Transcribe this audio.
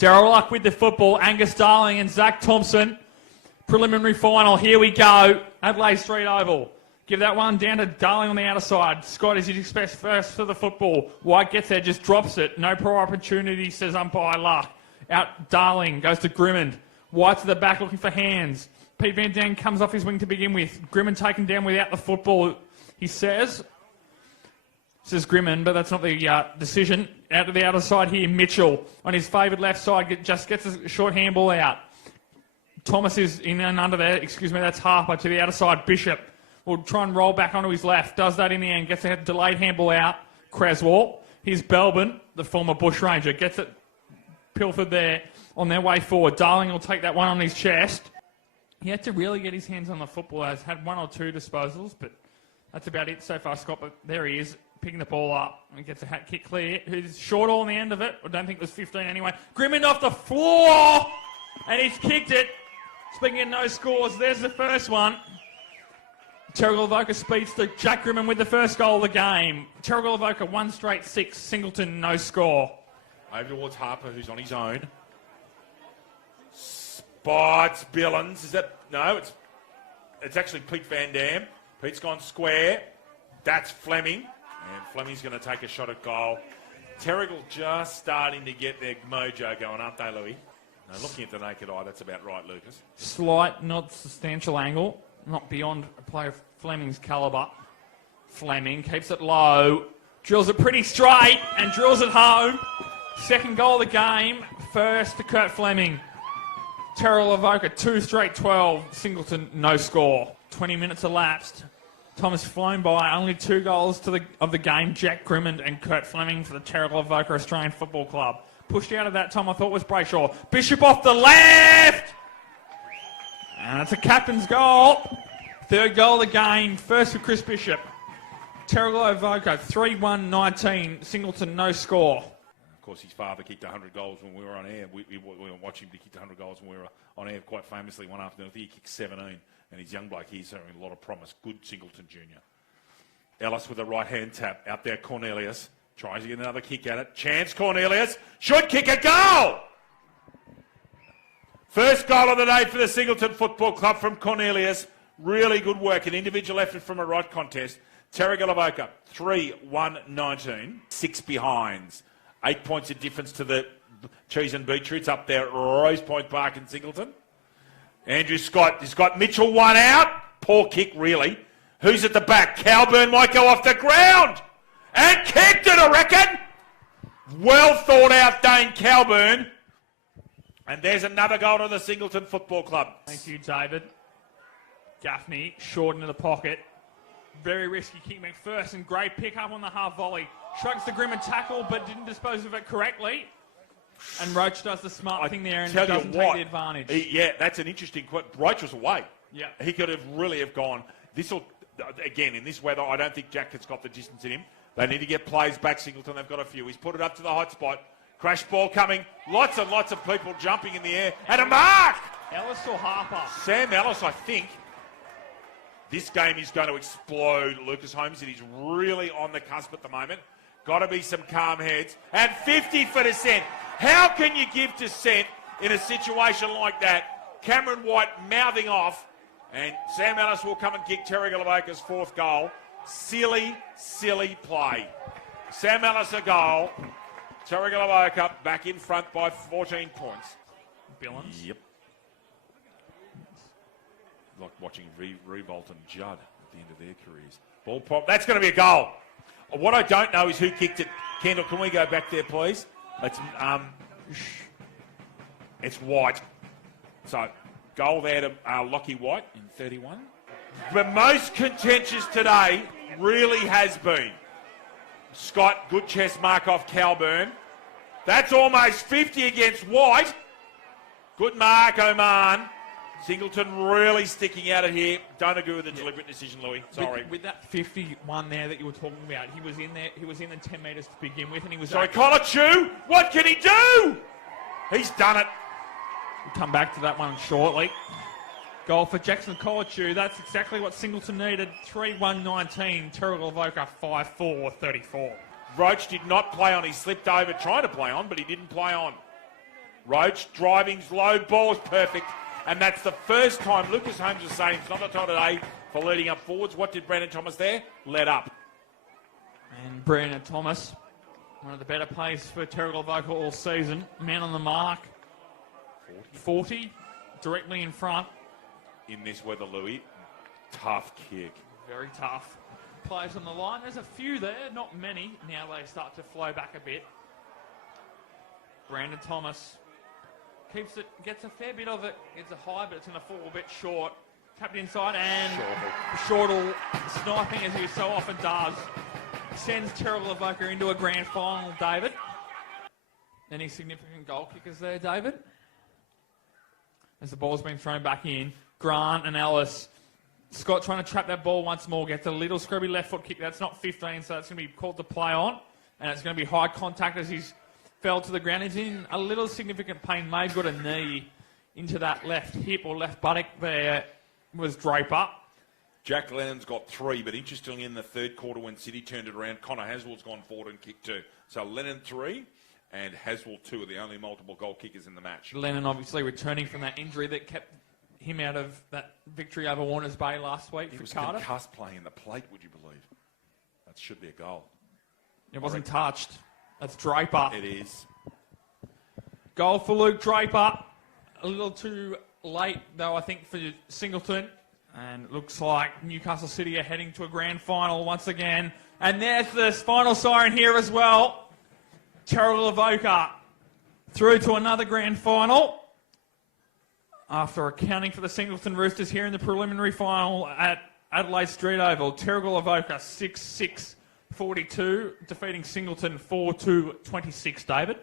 Daryl Luck with the football. Angus Darling and Zach Thompson. Preliminary final. Here we go. Adelaide Street Oval. Give that one down to Darling on the outer side. Scott, as you'd expect, first for the football. White gets there, just drops it. No prior opportunity, says umpire Luck. Out Darling, goes to Grimmond. White to the back, looking for hands. Pete Van Dam comes off his wing to begin with. Grimmond taken down without the football, he says. Says Grimmond, but that's not the decision. Out to the outer side here, Mitchell on his favoured left side, just gets a short handball out. Thomas is in and under there. Excuse me, that's Harper to the outer side. Bishop will try and roll back onto his left. Does that in the end. Gets a delayed handball out. Creswell. Here's Belbin, the former bushranger. Gets it pilfered there on their way forward. Darling will take that one on his chest. He had to really get his hands on the football. Has had one or two disposals, but that's about it so far, Scott. But there he is, picking the ball up and gets a hat kick clear. Who's short on the end of it. I don't think it was 15 anyway. Grimmond off the floor, and he's kicked it. Speaking of no scores, there's the first one. Terrigal Avoca speeds to Jack Grimmond with the first goal of the game. Terrigal Avoca 1 straight 6. Singleton no score. Over towards Harper, who's on his own. Spots Billings. Is that... No, it's actually Pete Van Dam. Pete's gone square. That's Fleming. And Fleming's going to take a shot at goal. Terrigal just starting to get their mojo going, aren't they, Louis? No, looking at the naked eye, that's about right, Lucas. Slight, not substantial angle. Not beyond a player of Fleming's calibre. Fleming keeps it low. Drills it pretty straight and drills it home. Second goal of the game. First to Kurt Fleming. Terrigal Avoca 2 straight 12. Singleton no score. 20 minutes elapsed. Time has flown by. Only 2 goals of the game. Jack Grimmond and Kurt Fleming for the Terrigal Avoca Australian Football Club. Pushed out of that time I thought was Brayshaw. Bishop off the left! And it's a captain's goal. Third goal of the game. First for Chris Bishop. Terrigal Avoca 3-1-19. Singleton no score. Of course, his father kicked 100 goals when we were on air. We were watching him. He kicked 100 goals when we were on air quite famously one afternoon. I think he kicked 17. And his young bloke, he's showing a lot of promise. Good Singleton Junior. Ellis with a right-hand tap. Out there, Cornelius. Tries to get another kick at it. Chance, Cornelius. Should kick a goal! First goal of the day for the Singleton Football Club from Cornelius. Really good work. An individual effort from a right contest. Terrigal Avoca, 3-1-19. 6 behinds. 8 points of difference to the Cheese and Beetroots up there at Rose Point Park in Singleton. Andrew Scott has got Mitchell one out. Poor kick, really. Who's at the back? Calburn might go off the ground. And kicked it, I reckon. Well thought out, Dane Calburn. And there's another goal to the Singleton Football Club. Thank you, David. Gaffney, short into the pocket. Very risky kick. McPherson, great pick up on the half volley. Shrugs the Grimmond tackle, but didn't dispose of it correctly. And Roach does the smart thing there and doesn't take the advantage. Yeah, that's an interesting question. Roach was away. Yeah. He could have really gone. This'll, again, in this weather, I don't think Jack has got the distance in him. They need to get plays back, Singleton. They've got a few. He's put it up to the hot spot. Crash ball coming. Lots and lots of people jumping in the air. And a mark! Ellis or Harper? Sam Ellis, I think. This game is going to explode, Lucas Holmes. It is really on the cusp at the moment. Got to be some calm heads. And 50 for dissent. How can you give dissent in a situation like that? Cameron White mouthing off. And Sam Ellis will come and kick Terrigal Avoca's 4th goal. Silly, silly play. Sam Ellis a goal. Terrigal Avoca back in front by 14 points. Billings? Yep. Like watching Revolt and Judd at the end of their careers. Ball pop. That's going to be a goal. What I don't know is who kicked it. Kendall, can we go back there, please? It's White. So, goal there to Lockie White in 31. The most contentious today really has been Scott, good chest mark off Calburn. That's almost 50 against White. Good mark, Oman. Singleton really sticking out of here. Don't agree with the deliberate decision, Louis. Sorry. With that 51 there that you were talking about, he was in there. He was in the 10 metres to begin with, and he was. Sorry, Colachew. What can he do? He's done it. We'll come back to that one shortly. Goal for Jackson Colachew. That's exactly what Singleton needed. 3-1-19. Terrigal Avoca 5-4-34. Roach did not play on. He slipped over trying to play on, but he didn't play on. Roach driving's low ball's perfect. And that's the first time Lucas Holmes is saying it's not the time today for leading up forwards. What did Brandon Thomas there? Let up. And Brandon Thomas, one of the better plays for Terrigal Avoca all season. Man on the mark. 40, directly in front. In this weather, Louis. Tough kick. Very tough. Players on the line. There's a few there, not many. Now they start to flow back a bit. Brandon Thomas keeps it, gets a fair bit of it. It's a high, but it's going to fall a bit short. Tapped inside and Shortle sniping as he so often does. Sends Terrigal Avoca into a grand final, David. Any significant goal kickers there, David? As the ball's been thrown back in, Grant and Ellis. Scott trying to trap that ball once more, gets a little scrubby left foot kick. That's not 15, so that's going to be called to play on. And it's going to be high contact as he's fell to the ground. He's in a little significant pain. May have got a knee into that left hip or left buttock there. Was Draper. Jack Lennon's got 3, but interestingly in the third quarter when City turned it around, Connor Haswell's gone forward and kicked 2. So Lennon 3 and Haswell 2 are the only multiple goal kickers in the match. Lennon obviously returning from that injury that kept him out of that victory over Warners Bay last week for Cardiff. He was concussed playing in the plate, would you believe? That should be a goal. It wasn't touched. That's Draper. It is. Goal for Luke Draper. A little too late, though, I think, for Singleton. And it looks like Newcastle City are heading to a grand final once again. And there's the final siren here as well. Terrigal Avoca through to another grand final. After accounting for the Singleton Roosters here in the preliminary final at Adelaide Street Oval. Terrigal Avoca 6-6-42, defeating Singleton 4-2-26, David.